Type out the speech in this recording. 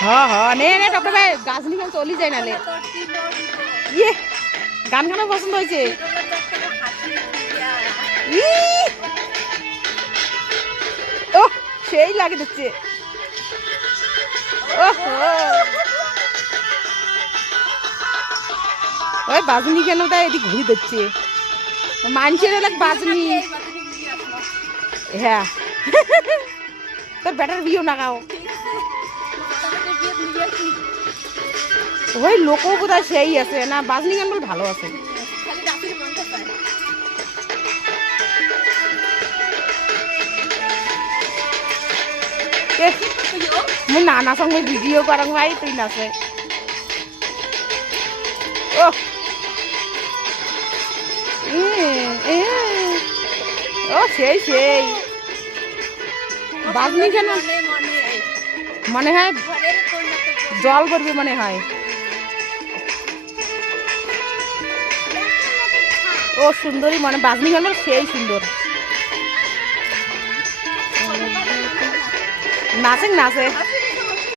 হ্যাঁ হ্যাঁ নে নে টপটপ গাছ নিয়ে চলি যায় নালে ইয়ে গান গানা পছন্দ হয়েছে ও সেই লাগে দিচ্ছে ওই বাজনি কেন তাই এদিক ঘুরে দিচ্ছে মানুষের এলাক বাজনি হ্যাঁ তোর বেটার বিয়েও না খাও ওই লোকও বোধহয় সেই আছে না বাজনি গান বলে ভালো আছে মুই নানা সঙ্গে ভিডিও করাং ভাই তুই নাচে ও ও সেই সেই বাজনি কেন মনে হয় জল পড়বে মনে হয় ও সুন্দরী মানে বাজনি গান সেই সুন্দর নাচে নাচে